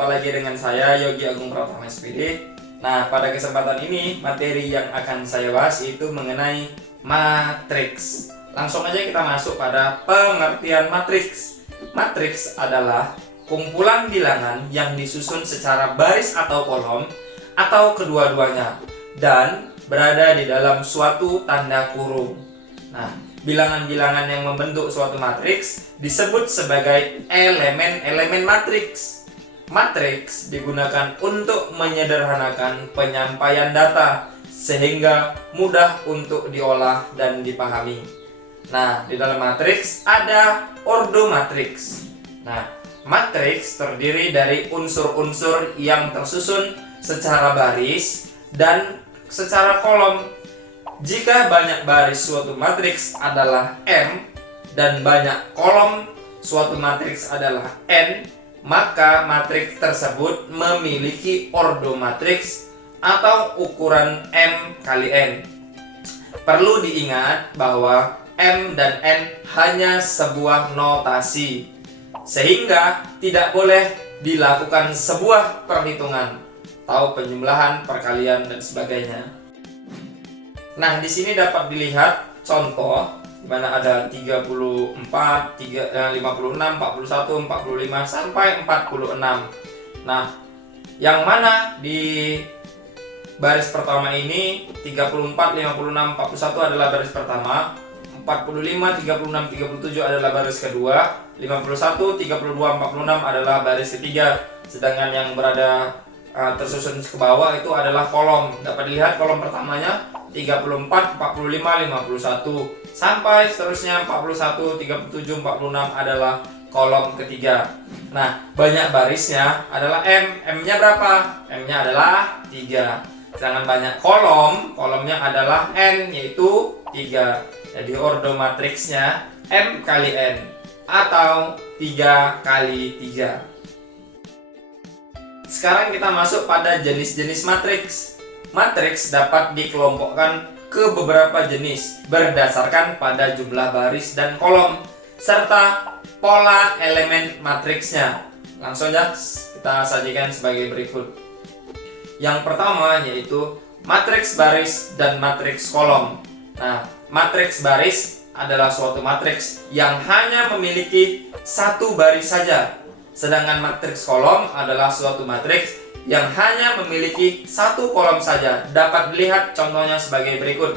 Jumpa lagi dengan saya Yogi Agung Pratama SPD. Nah, pada kesempatan ini materi yang akan saya bahas itu mengenai matriks. Langsung aja kita masuk pada pengertian matriks. Matriks adalah kumpulan bilangan yang disusun secara baris atau kolom atau kedua-duanya dan berada di dalam suatu tanda kurung. Nah, bilangan-bilangan yang membentuk suatu matriks disebut sebagai elemen-elemen matriks. Matriks digunakan untuk menyederhanakan penyampaian data sehingga mudah untuk diolah dan dipahami. Nah, di dalam matriks ada ordomatriks. Nah, matriks terdiri dari unsur-unsur yang tersusun secara baris dan secara kolom. Jika banyak baris suatu matriks adalah M dan banyak kolom suatu matriks adalah N, maka matriks tersebut memiliki ordomatriks atau ukuran M kali N. Perlu diingat bahwa M dan N hanya sebuah notasi, sehingga tidak boleh dilakukan sebuah perhitungan atau penjumlahan, perkalian, dan sebagainya. Nah, di sini dapat dilihat contoh di mana ada 34, 56, 41, 45 sampai 46. Nah, yang mana di baris pertama ini 34, 56, 41 adalah baris pertama, 45, 36, 37 adalah baris kedua, 51, 32, 46 adalah baris ketiga. Sedangkan yang berada tersusun ke bawah itu adalah kolom. Dapat dilihat kolom pertamanya 34, 45, 51 sampai seterusnya 41, 37, 46 adalah kolom ketiga. Nah, banyak barisnya adalah M. M-nya berapa? M-nya adalah 3. Sedangkan banyak kolom, kolomnya adalah N, yaitu 3. Jadi ordomatriksnya M kali N atau 3 kali 3. Sekarang kita masuk pada jenis-jenis matriks. Matriks dapat dikelompokkan ke beberapa jenis berdasarkan pada jumlah baris dan kolom serta pola elemen matriksnya. Langsung aja kita sajikan sebagai berikut. Yang pertama yaitu matriks baris dan matriks kolom. Nah, matriks baris adalah suatu matriks yang hanya memiliki satu baris saja. Sedangkan matriks kolom adalah suatu matriks yang hanya memiliki satu kolom saja. Dapat dilihat contohnya sebagai berikut.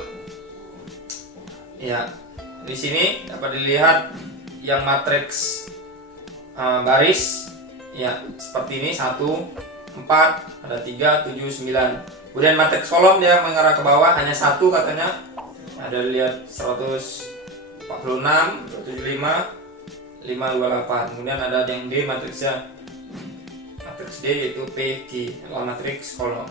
Ya, di sini dapat dilihat yang matriks baris, ya seperti ini 1, 4, ada 3, 7, 9. Kemudian matriks kolom dia mengarah ke bawah hanya satu katanya. Ada lihat 146, 275. 528. Kemudian ada yang D matriksnya. Matriks D yaitu PQ adalah matriks kolom.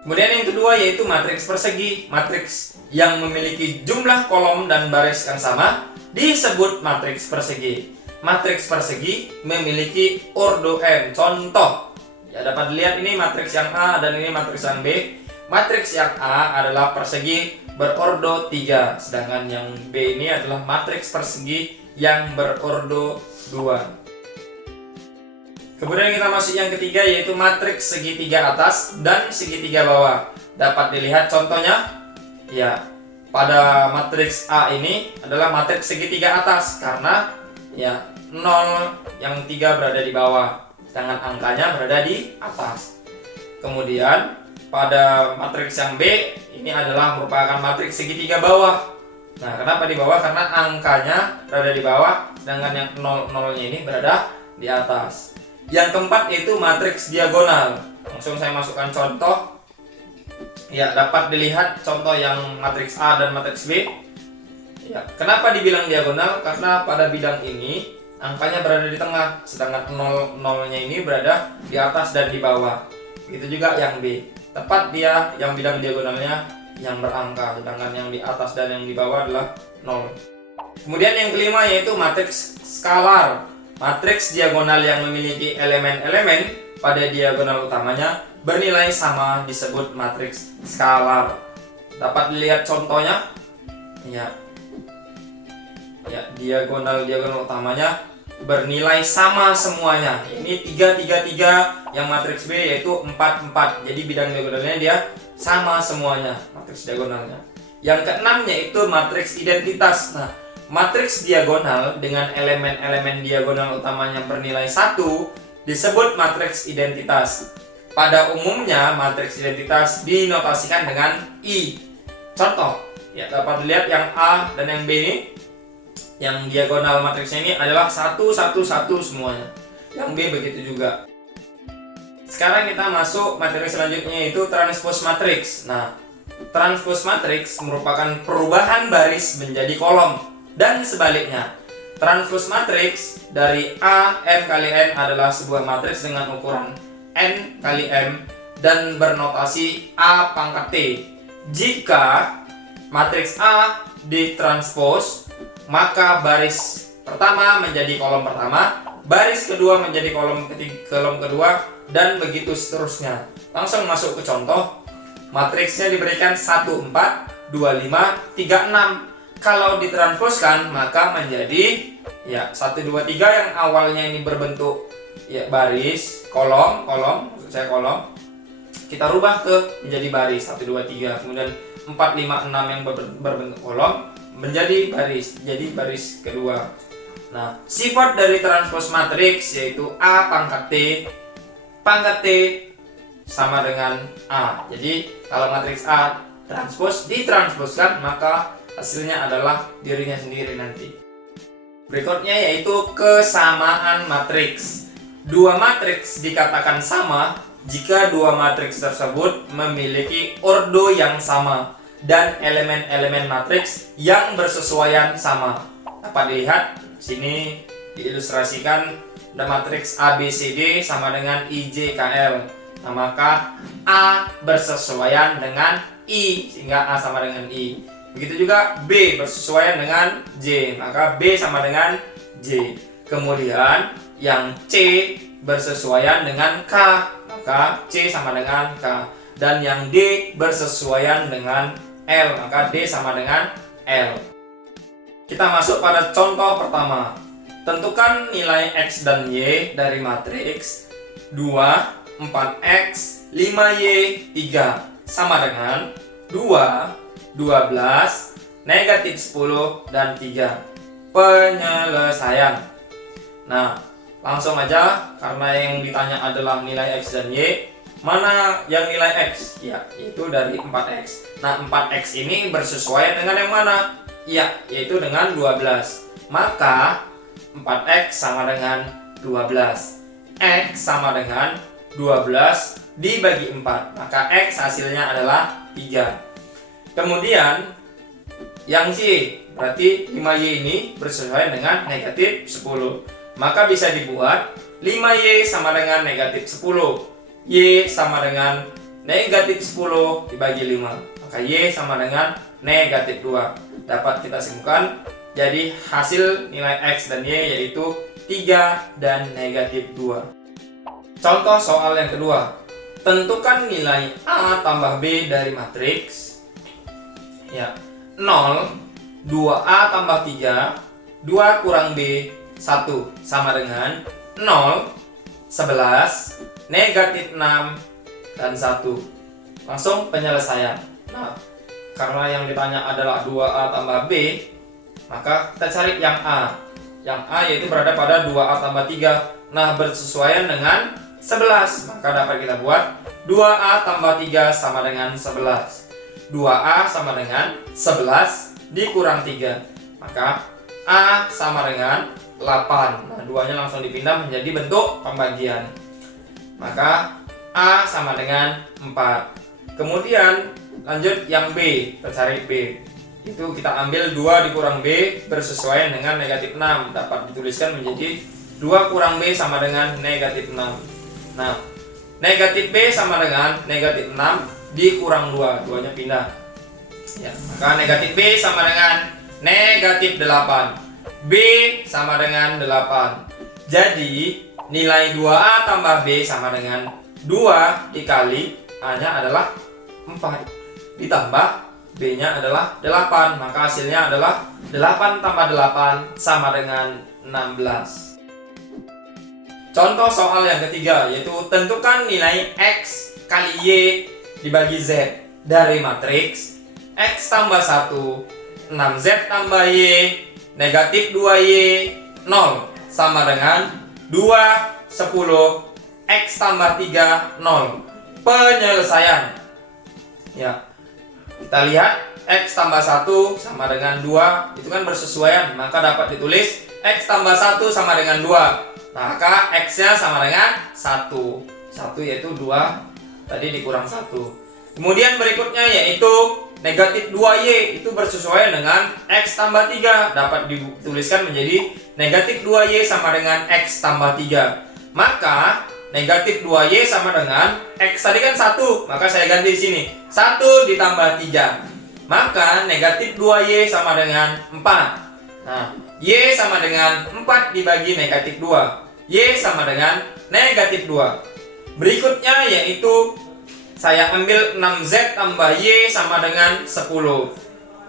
Kemudian yang kedua yaitu matriks persegi. Matriks yang memiliki jumlah kolom dan baris yang sama disebut matriks persegi. Matriks persegi memiliki ordo M. Contoh, ya dapat dilihat ini matriks yang A dan ini matriks yang B. Matriks yang A adalah persegi berordo 3, sedangkan yang B ini adalah matriks persegi yang berordo 2. Kemudian kita masuk yang ketiga yaitu matriks segitiga atas dan segitiga bawah. Dapat dilihat contohnya. Ya, pada matriks A ini adalah matriks segitiga atas karena ya 0 yang 3 berada di bawah, sedangkan angkanya berada di atas. Kemudian pada matriks yang B ini adalah merupakan matriks segitiga bawah. Nah, kenapa di bawah? Karena angkanya berada di bawah, sedangkan yang 0-0-nya ini berada di atas. Yang keempat itu matriks diagonal. Langsung saya masukkan contoh. Ya, dapat dilihat contoh yang matriks A dan matriks B. Ya, kenapa dibilang diagonal? Karena pada bidang ini angkanya berada di tengah, sedangkan 0-0-nya ini berada di atas dan di bawah. Begitu juga yang B. Tepat dia yang bidang diagonalnya yang berangka, sedangkan yang di atas dan yang di bawah adalah 0. Kemudian yang kelima yaitu matriks skalar. Matriks diagonal yang memiliki elemen-elemen pada diagonal utamanya bernilai sama disebut matriks skalar. Dapat dilihat contohnya. Ya, diagonal utamanya bernilai sama semuanya. Ini 3, 3, 3. Yang matriks B yaitu 4, 4. Jadi bidang diagonalnya dia sama semuanya, matriks diagonalnya. Yang keenam yaitu matriks identitas. Nah, matriks diagonal dengan elemen-elemen diagonal utamanya bernilai 1 disebut matriks identitas. Pada umumnya matriks identitas dinotasikan dengan I. Contoh, ya dapat dilihat yang A dan yang B ini, yang diagonal matriksnya ini adalah 1, 1, 1 semuanya. Yang B begitu juga. Sekarang kita masuk materi selanjutnya, yaitu transpose matriks. Nah, transpose matriks merupakan perubahan baris menjadi kolom dan sebaliknya. Transpose matriks dari A M kali N adalah sebuah matriks dengan ukuran N kali M dan bernotasi A pangkat T. Jika matriks A ditranspose, maka baris pertama menjadi kolom pertama, baris kedua menjadi kolom kedua, dan begitu seterusnya. Langsung masuk ke contoh. Matriksnya diberikan 1, 4, 2, 5, 3, 6. Kalau ditransposkan maka menjadi ya 1, 2, 3 yang awalnya ini berbentuk ya baris, kolom, maksud saya kolom. Kita rubah ke menjadi baris 1, 2, 3. Kemudian 4, 5, 6 yang berbentuk kolom menjadi baris, jadi baris kedua. Nah, sifat dari transpose matriks yaitu A pangkat T sama dengan A. Jadi kalau matriks A ditransposkan, maka hasilnya adalah dirinya sendiri nanti. Berikutnya yaitu kesamaan matriks. Dua matriks dikatakan sama jika dua matriks tersebut memiliki ordo yang sama dan elemen-elemen matriks yang bersesuaian sama. Dapat dilihat sini diilustrasikan ada matriks ABCD sama dengan IJKL. Nah, maka A bersesuaian dengan I sehingga A sama dengan I. Begitu juga B bersesuaian dengan J, maka B sama dengan J. Kemudian yang C bersesuaian dengan K, maka C sama dengan K. Dan yang D bersesuaian dengan L, maka D sama dengan L. Kita masuk pada contoh pertama. Tentukan nilai X dan Y dari matriks 2, 4X, 5Y, 3 sama dengan 2, 12, negatif 10, dan 3. Penyelesaian. Nah, langsung aja, karena yang ditanya adalah nilai X dan Y. Mana yang nilai X? Ya, yaitu dari 4X. Nah, 4X ini bersesuaian dengan yang mana? Ya, yaitu dengan 12. Maka 4X sama dengan 12. X sama dengan 12 dibagi 4. Maka X hasilnya adalah 3. Kemudian yang Y, berarti 5Y ini bersesuaian dengan negatif 10. Maka bisa dibuat 5Y sama dengan negatif 10. Y sama dengan negatif 10 dibagi 5. Maka Y sama dengan negatif 2. Dapat kita simpulkan, jadi hasil nilai X dan Y yaitu 3 dan negatif 2. Contoh soal yang kedua. Tentukan nilai A tambah B dari matriks ya 0, 2A tambah 3, 2 kurang B, 1 sama dengan 0, 11, negatif 6, dan 1. Langsung penyelesaian. Nah, karena yang ditanya adalah 2A tambah B, maka kita cari yang A. Yang A yaitu berada pada 2A tambah 3. Nah, bersesuaian dengan 11. Maka dapat kita buat 2A tambah 3 sama dengan 11. 2A sama dengan 11 dikurang 3. Maka A sama dengan 8. Nah, duanya langsung dipindah menjadi bentuk pembagian. Maka A sama dengan 4. Kemudian lanjut yang B, kita cari B. Itu kita ambil 2 dikurang B bersesuaian dengan negatif 6. Dapat dituliskan menjadi 2 kurang B sama dengan negatif 6. Nah, negatif B sama dengan negatif 6 dikurang 2. Duanya pindah. Ya, maka negatif B sama dengan negatif 8. B sama dengan 8. Jadi nilai 2A tambah B sama dengan 2 dikali A-nya adalah 4 ditambah B-nya adalah 8. Maka hasilnya adalah 8 tambah 8 sama dengan 16. Contoh soal yang ketiga, yaitu tentukan nilai X kali Y dibagi Z dari matriks X tambah 1, 6Z tambah Y, negatif 2Y, 0 sama dengan 2, 10, X tambah 3, 0. Penyelesaian. Ya, kita lihat X tambah 1 sama dengan 2, itu kan bersesuaian, maka dapat ditulis X tambah 1 sama dengan 2. Maka X-nya sama dengan 1. 1 yaitu 2, tadi dikurang 1. Kemudian berikutnya yaitu negatif 2Y, itu bersesuaian dengan X tambah 3. Dapat dituliskan menjadi negatif 2Y sama dengan X tambah 3. Maka negatif 2Y sama dengan X tadi kan 1, maka saya ganti di sini 1 ditambah 3. Maka negatif 2Y sama dengan 4. Nah, Y sama dengan 4 dibagi negatif 2. Y sama dengan negatif 2. Berikutnya yaitu saya ambil 6Z tambah Y sama dengan 10.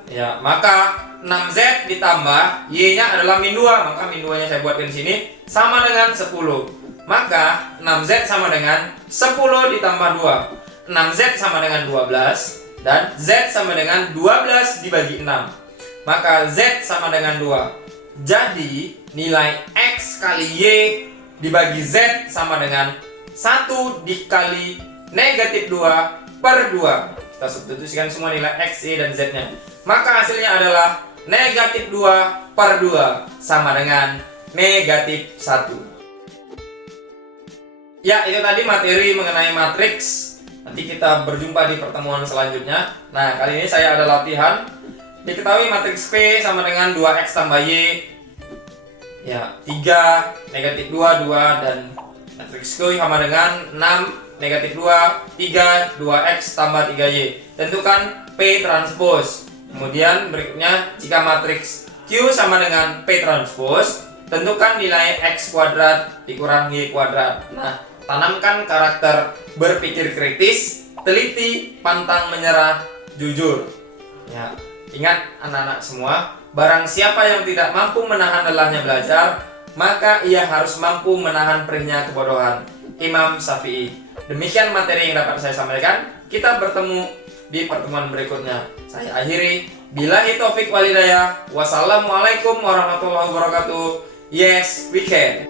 Ya, maka 6Z ditambah Y-nya adalah min 2, maka min 2-nya saya buatkan di sini sama dengan 10. Maka 6Z sama dengan 10 ditambah 2. 6Z sama dengan 12 dan Z sama dengan 12 dibagi 6. Maka Z sama dengan 2. Jadi nilai X kali Y dibagi Z sama dengan 1 dikali negatif 2 per 2. Kita substitusikan semua nilai X, Y, dan Z-nya. Maka hasilnya adalah negatif 2 per 2 sama dengan negatif 1. Ya, itu tadi materi mengenai matriks. Nanti kita berjumpa di pertemuan selanjutnya. Nah, kali ini saya ada latihan. Diketahui matriks P sama dengan 2X tambah Y. Ya, 3, negatif 2, 2, dan matriks Q sama dengan 6, negatif 2, 3, 2X tambah 3Y. Tentukan P transpose. Kemudian berikutnya, jika matriks Q sama dengan P transpose, tentukan nilai X kuadrat dikurang Y kuadrat. Nah, tanamkan karakter berpikir kritis, teliti, pantang menyerah, jujur. Ya, ingat anak-anak semua, barang siapa yang tidak mampu menahan lelahnya belajar, maka ia harus mampu menahan perihnya kebodohan. Imam Syafi'i. Demikian materi yang dapat saya sampaikan. Kita bertemu di pertemuan berikutnya. Saya akhiri. Billahi taufik walhidayah. Wassalamualaikum warahmatullahi wabarakatuh. Yes, we can.